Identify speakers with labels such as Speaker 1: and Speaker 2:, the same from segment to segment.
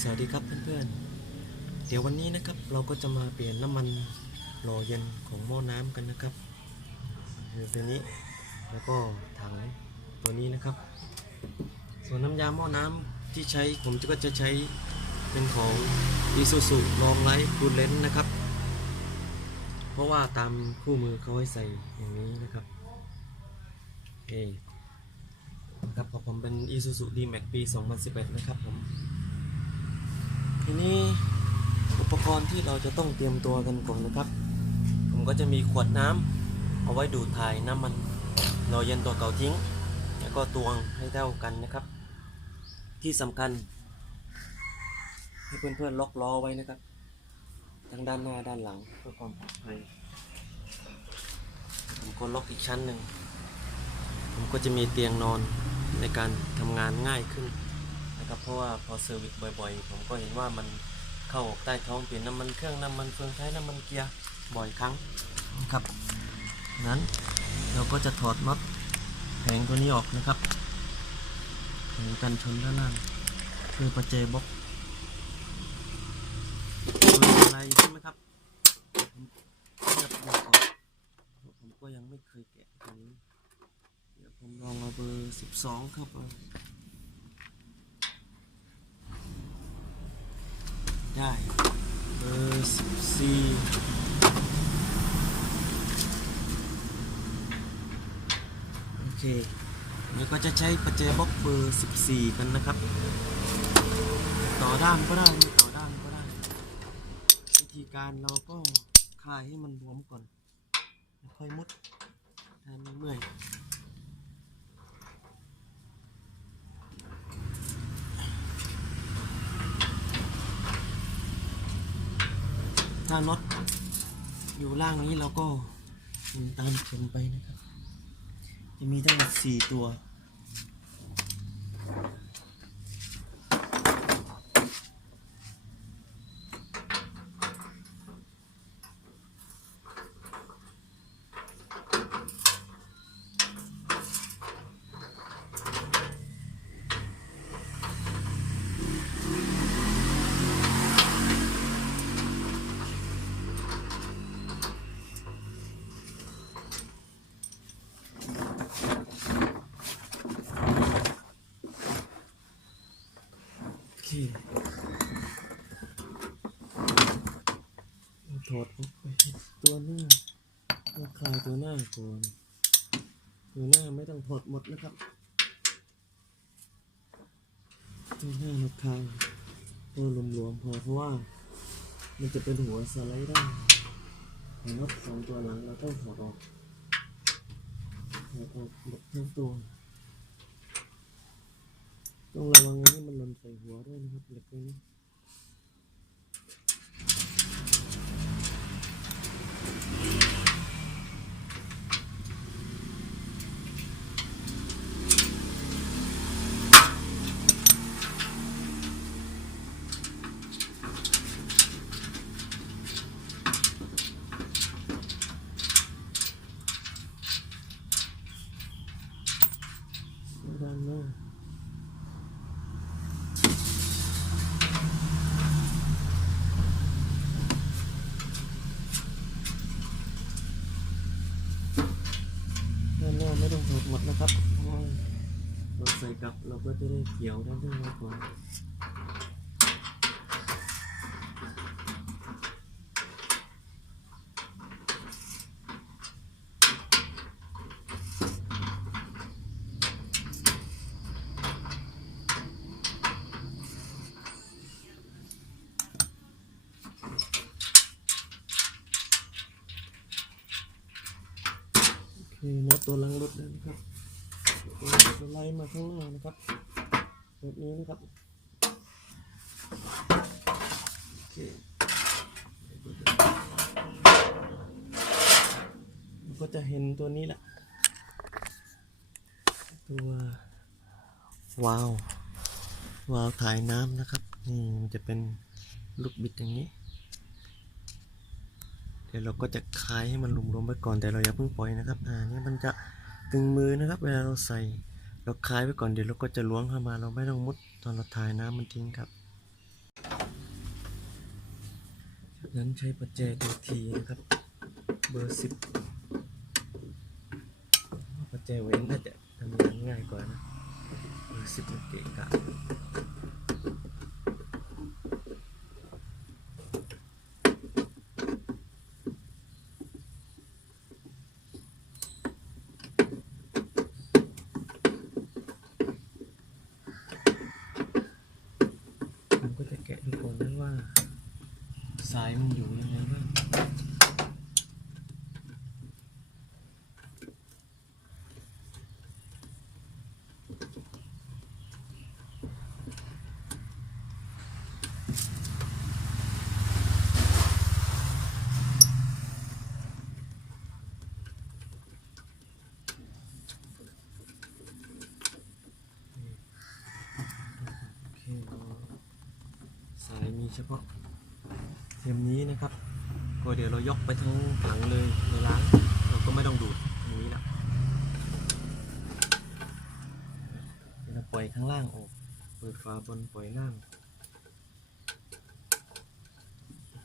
Speaker 1: สวัสดีครับเพื่อนๆ เดี๋ยววันนี้นะครับเราก็จะมาเปลี่ยนน้ำมันหล่อเย็นของหม้อน้ำกันนะครับคือตัวนี้แล้วก็ถังตัวนี้นะครับ ส่วนน้ำยาหม้อน้ำที่ใช้ผมก็จะใช้เป็นของ Isuzu Long Life Cool Lens นะครับ เพราะว่าตามคู่มือเขาให้ใส่อย่างนี้นะครับโอคครับของผมเป็น Isuzu D-Max ปี 2011นะครับผม ทีนี้อุปกรณ์ที่เราจะต้องเตรียมตัวกันก่อนนะครับ ผมก็จะมีขวดน้ำเอาไว้ดูดถ่ายน้ำมันหล่อเย็นตัวเก่าทิ้ง แล้วก็ตวงให้เท่ากันนะครับ ที่สำคัญ ให้เพื่อนๆล็อกล้อไว้นะครับ ทั้งด้านหน้าด้านหลังเพื่อความปลอดภัยผมก็ล็อกอีกชั้นหนึ่งผมก็จะมีเตียงนอนในการทำงานง่ายขึ้น นะครับ เพราะว่าพอเซอร์วิสบ่อยๆ ผมก็เห็นว่ามันเข้าออกใต้ท้องเปลี่ยนน้ำมันเครื่องน้ำมันเฟืองใช้น้ำมันเกียร์บ่อยครั้งครับนั้นเราก็จะถอดน็อตแผงตัวนี้ออกนะครับแผงกันชนด้านล่างคือประเจบ็อกมันอะไรใช่ไหมครับเลือกออกผมก็ยังไม่เคยแกะตัวนี้เดี๋ยวผมลองเอาเบอร์สิบสองครับเอา ได้เบอร์สิบสี่โอเคแล้วก็จะใช้ประแจบล็อกเบอร์สิบสี่กันนะครับ ต่อด้ามก็ได้ไม่ต่อด้ามก็ได้ วิธีการเราก็คลายให้มันบวมก่อน ค่อยมุดแทนไม่เมื่อย ถ้าน็อตอยู่ล่างนี้เราก็หมุนตามเข็มไปนะครับ จะมีทั้งหมดสี่ตัว โอเคเราถอดออกไปตัวหน้าราคาตัวหน้าก่อนตัวหน้าไม่ต้องถอดหมดนะครับ ตัวหน้าราคาตัวรวมๆพอเพราะว่า มันจะเป็นหัวสไลด์ได้แต่ว่าสองตัวหลังเราต้องถอดออกถอดออกหมดทั้งตัว ต้องระวังให้มันหล่นใส่หัวด้วยนะครับเหล็กนี้ด้านหน้า ด้านหน้าไม่ต้องถอดหมดนะครับเพราะว่าเราใส่กลับเราก็ ขียวได้านข้างในก่อนโอเคน็อตตัวลังรถนะครับตัวไลด์มาข้างหน้านะครับ แบบนี้นะครับโอเคเราก็จะเห็นตัวนี้แหละตัววาล์ววาล์วถ่ายน้ำนะครับ นี่มันจะเป็นลูกบิดอย่างนี้ เดี๋ยวเราก็จะคลายให้มันรวมๆไปก่อนแต่เราอย่าเพิ่งปล่อยนะครับ อ่านี่มันจะตึงมือนะครับ เวลาเราใส่ เราคลายไว้ก่อนเดี๋ยวเราก็จะล้วงเข้ามาเราไม่ต้องมุดตอนเราถ่ายน้ำมันทิ้งครับจากนั้นใช้ประแจตัวทีนะครับ เบอร์สิบประแจเว้นน่าจะทำงานง่ายกว่านะเบอร์สิบเก่งกะ มีเฉพาะเทมนี้นะครับ ก็เดี๋ยวเรายกไปทั้งถังเลยในล้างเราก็ไม่ต้องดูดตรงนี้ละเดี๋ยวเราปล่อยข้างล่างออก เปิดฝาบนปล่อยล่าง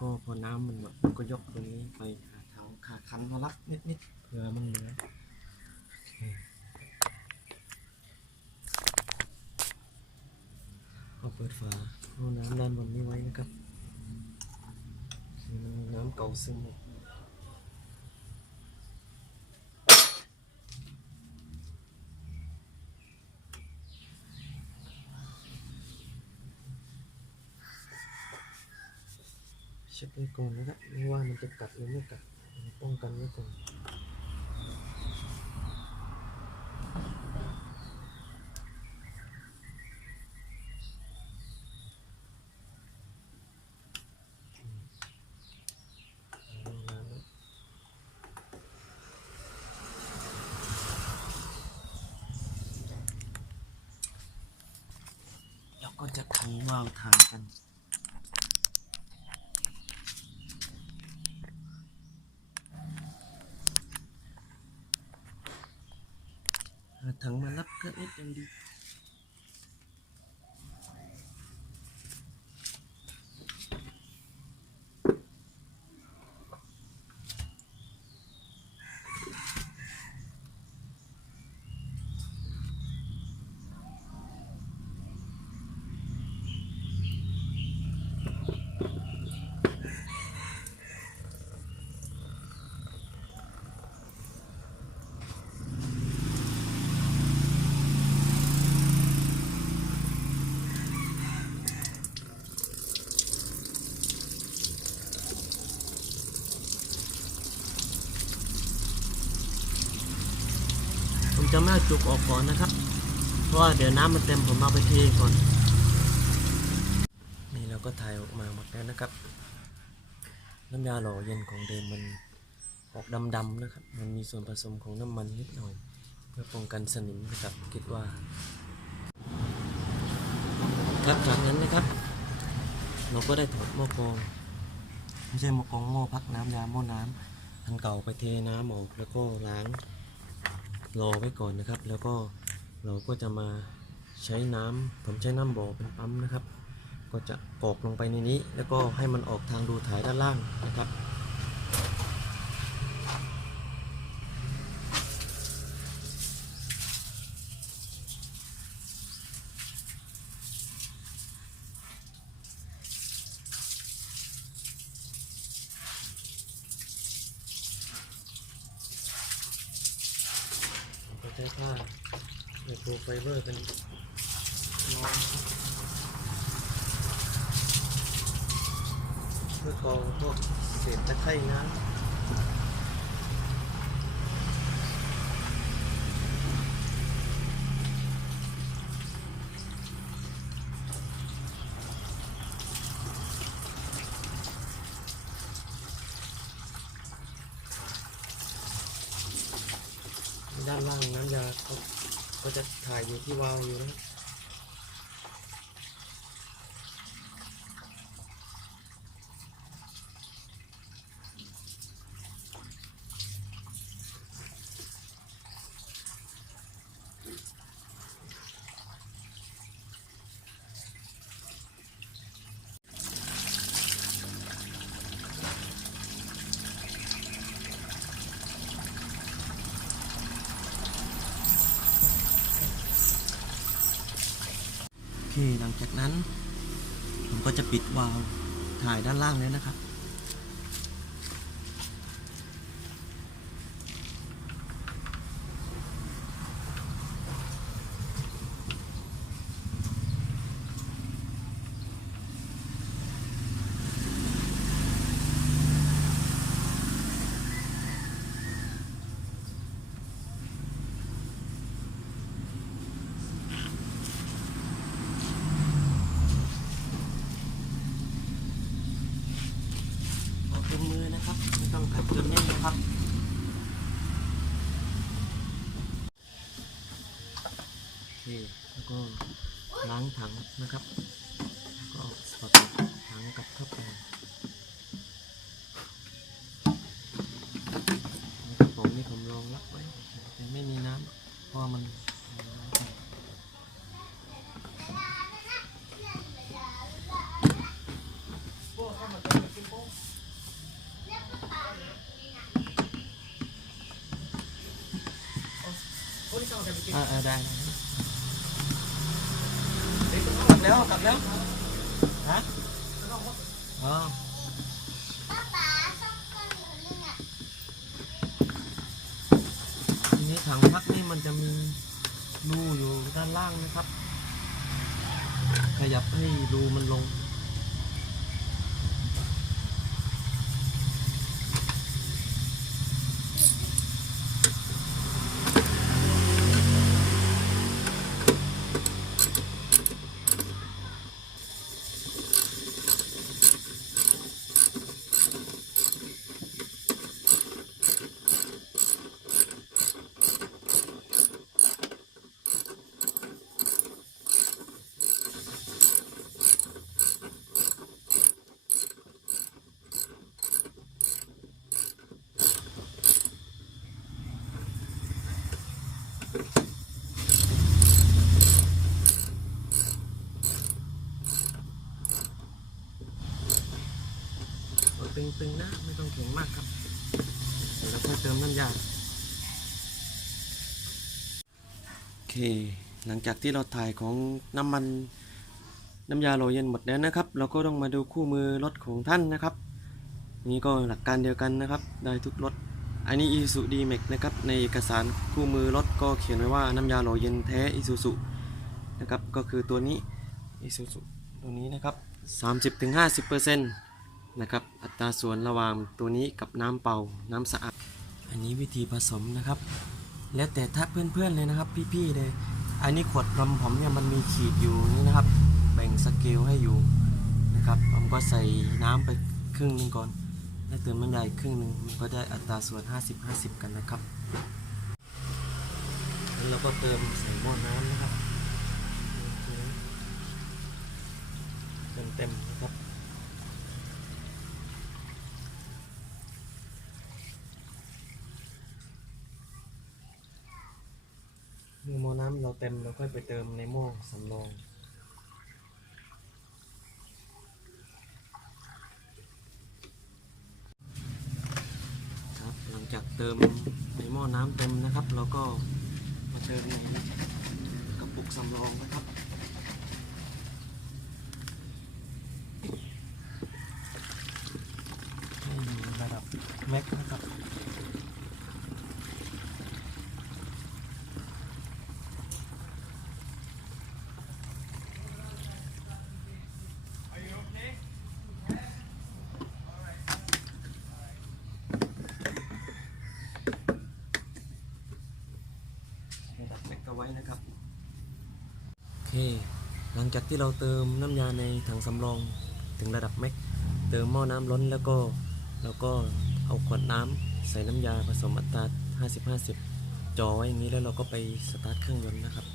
Speaker 1: ก็พอน้ำมันหมดก็ยกตรงนี้ไปขาเท้าขาคันมารับนิดๆเผื่อมันเหลือโอเค ก็เปิด ฝาเอาน้ำด้านบนนี้ไว้นะครับมันน้ำเก่าซึมอเช็คไว้ก่อนนะครับไม่ว่ามันจะกัดหรือไม่กัดป้องกันไว้ก่อน เอาน้ำไว้แล้วก็ จะขันวาล์วถ่างกัน ถังมารับก็เอ็ดยังดี ผมจะไม่เอาจุกออกก่อนนะครับ เพราะว่าเดี๋ยวน้ำมันเต็มผมเอาไปเทก่อน นี่เราก็ถ่ายออกมาหมดแล้วนะครับ น้ำยาหล่อเย็นของเดิมมันออกดำๆนะครับ มันมีส่วนผสมของน้ำมันนิดหน่อย เพื่อป้องกันสนิมนะครับคิดว่าครับจากนั้นนะครับ เราก็ได้ถอดหม้อกรองไม่ใช่หม้อกรองหม้อพักน้ำยาหม้อน้ำอันเก่าไปเทน้ำออกแล้วก็ล้าง รอไว้ก่อนนะครับ แล้วก็เราก็จะมาใช้น้ำผมใช้น้ำบ่อเป็นปั๊มนะครับ ก็จะกรอกลงไปในนี้ แล้วก็ให้มันออกทางดูถ่ายด้านล่างนะครับ ผ้าไมโครไฟเบอร์เป็นรองเพื่อกองพวกเศษตะไคร้น้ำ ด้านล่างน้ำยาเขาก็จะถ่ายอยู่ที่วาล์วอยู่นะ หลังจากนั้น ผมก็จะปิดวาล์วถ่ายด้านล่างเลยนะครับ ออกเป็นมือนะครับ ไม่ต้องขัดจนแน่นนะครับ โอเค แล้ว ก็ล้างถังนะครับ แล้วก็สอดถังกลับเข้าไปในกระป๋องนี่ผมลองรับไว้แต่ไม่มีน้ำเพราะว่ามันอ่าอ่าได้ แล้วกลับแล้วฮะอ๋อทีนี้ถังพักนี่มันจะมีรูอยู่ด้านล่างนะครับ ขยับให้รูมันลง ตึงๆนะ ไม่ต้องแข็งมากครับ เดี๋ยวเราค่อยเติมน้ำยา โอเค หลังจากที่เราถ่ายของน้ำมันน้ำยาโรยเย็นหมดแล้วนะครับ เราก็ต้องมาดูคู่มือรถของท่านนะครับ นี่ก็หลักการเดียวกันนะครับ ได้ทุกรถ อันนี้ Isuzu D-Max นะครับ ในเอกสารคู่มือรถก็เขียนไว้ว่าน้ำยาโรยเย็นแท้ Isuzu นะครับ ก็คือตัวนี้ Isuzu ตัวนี้นะครับ 30-50% นะครับ อัตราส่วนระหว่างตัวนี้กับน้ำเปล่าน้ำสะอาด อันนี้วิธีผสมนะครับ แล้วแต่ถ้าเพื่อนๆเลยนะครับ พี่ๆเลย อันนี้ขวดนมผมเนี่ยมันมีขีดอยู่นี่นะครับ แบ่งสเกลให้อยู่นะครับผมก็ใส่น้ำไปครึ่งนึงก่อนแล้วเติมน้ำยาอีกครึ่งนึงมันก็ได้อัตราส่วน 50-50 กันนะครับแล้วเราก็เติมใส่หม้อน้ำนะครับเติมเต็มๆนะครับ เมื่อหม้อน้ำเราเต็มเราค่อยไปเติมในหม้อสำรองครับหลังจากเติมในหม้อน้ำเต็มนะครับ เราก็มาเติมในกระปุกสำรองนะครับให้ระดับแม็กนะครับ ระดับแม็กเอาไว้นะครับ โอเค หลั งจากที่เราเติมน้ำยาในถังสำรองถึงระดับแม็ก เติมหม้อน้ำล้นแล้วก็เราก็เอาขวดน้ำใส่น้ำยาผสมอัตรา 50-50จ่อไว้อย่างนี้แล้วเราก็ไปสตาร์ทเครื่องยนต์นะครับ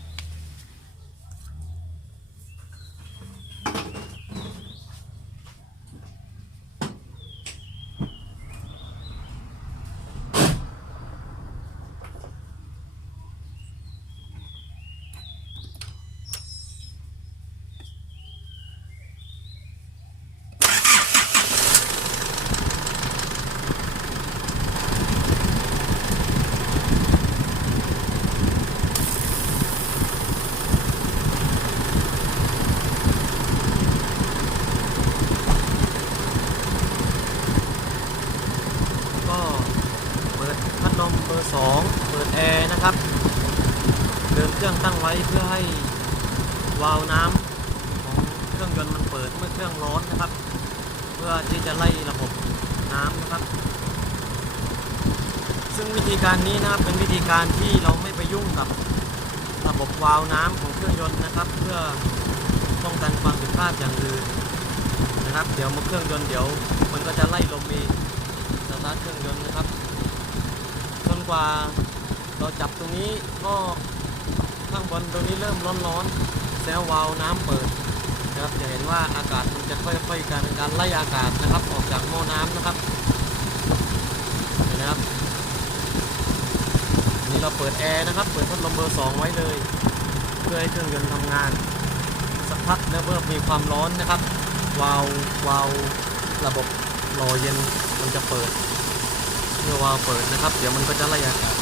Speaker 1: รื่องยนต์มันเปิดเมื่อเครื่องร้อนนะครับ เพื่อที่จะไล่ระบบน้ำนะครับ ซึ่งวิธีการนี้นะครับเป็นวิธีการที่เราไม่ไปยุ่งกับระบบวาล์วน้ำของเครื่องยนต์นะครับ เพื่อป้องกันความผิดพลาดอย่างอื่นนะครับ เดี๋ยวเมื่อเครื่องยนต์เดี๋ยว มันก็จะไล่ลมเองสตาร์ทเครื่องยนต์นะครับจนกว่าเราจับตรงนี้ก็ข้างบนตรงนี้เริ่มร้อนๆแซววาล์วน้ำเปิด นะครับจะเห็นว่าอากาศมันจะค่อยๆการเป็นการไล่อากาศนะครับ ออกจากหม้อน้ำนะครับเห็นนะครับนี่เราเปิดแอร์นะครับ เปิดพัดลมเบอร์2ไว้เลย เพื่อให้เครื่องยนต์ทำงาน สักพักแล้วเมื่อมีความร้อนนะครับวาล์ววาล์วระบบหล่อเย็นมันจะเปิดเมื่อวาล์วเปิดนะครับ เดี๋ยวมันก็จะไล่อากาศ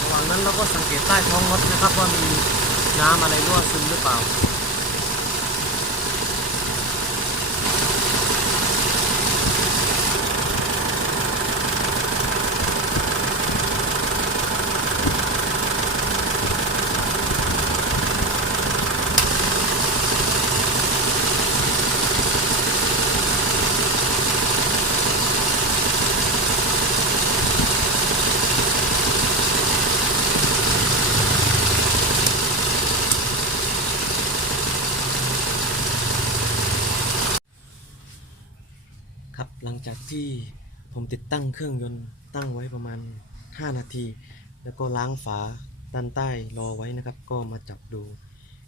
Speaker 1: ระหว่างนั้นเราก็สังเกตใต้ท้องรถนะครับว่ามี น้ำอะไรรั่วซึมหรือเปล่า ครับหลังจากที่ ผมติดตั้งเครื่องยนต์ตั้งไว้ประมาณ 5 นาที แล้วก็ล้างฝาด้านใต้รอไว้นะครับ ก็มาจับดู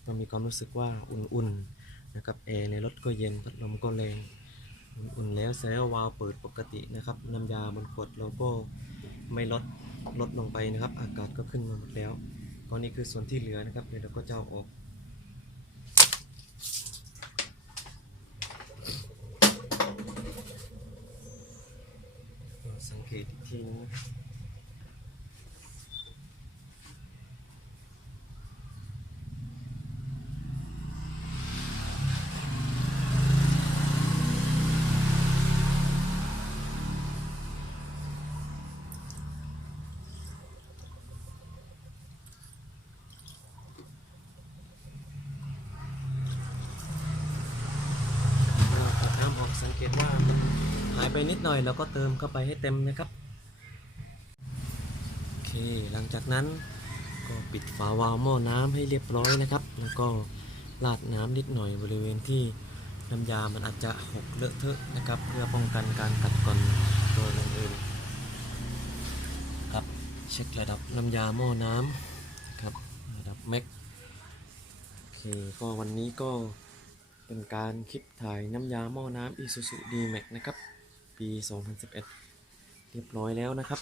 Speaker 1: ก็มีความรู้สึกว่าอุ่นๆนะครับแอร์ในรถก็เย็นพัดลมก็แรงอุ่นๆแล้วแสดงวาวาล์วเปิดปกตินะครับน้ำยาบนขวดเราก็ไม่ลดลดลงไปนะครับ อากาศก็ขึ้นมาหมดแล้วก็นี่คือส่วนที่เหลือนะครับเดี๋ยวเราก็จะเอาออก ก็สังเกตอีกทีนึงนะครับเราตัดน้ำออกสังเกตว่ามันหาย ไปนิดหน่อยแล้วก็เติมเข้าไปให้เต็มนะครับโอเคหลังจากนั้นก็ปิดฝาวาล์วหม้อน้ำให้เรียบร้อยนะครับ แล้วก็ราดน้ำนิดหน่อยบริเวณที่น้ำยามันอาจจะหกเลอะเทอะนะครับ เพื่อป้องกันการกัดกร่อนตัวอื่นๆครับเช็คระดับน้ำยาหม้อน้ำครับระดับแม็กโอเคก็วันนี้ก็เป็นการคลิปถ่ายน้ำยาหม้อน้ำ Isuzu D-Max นะครับ ปี 2011 เรียบร้อยแล้วนะครับ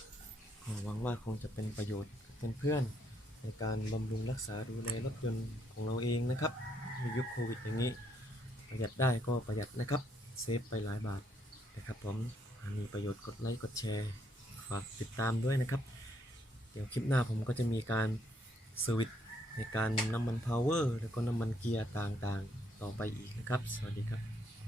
Speaker 1: หวังว่าคงจะเป็นประโยชน์กับเพื่อนๆในการบำรุงรักษาดูแลรถยนต์ของเราเองนะครับในยุคโควิดอย่างนี้ ประหยัดได้ก็ประหยัดนะครับเซฟไปหลายบาทนะครับผมมีประโยชน์กดไลค์กดแชร์ฝากติดตามด้วยนะครับ เดี๋ยวคลิปหน้าผมก็จะมีการสวิตในการน้ำมันพาวเวอร์แล้วก็น้ำมันเกียร์ต่างๆ ต่อไปอีกนะครับ สวัสดีครับ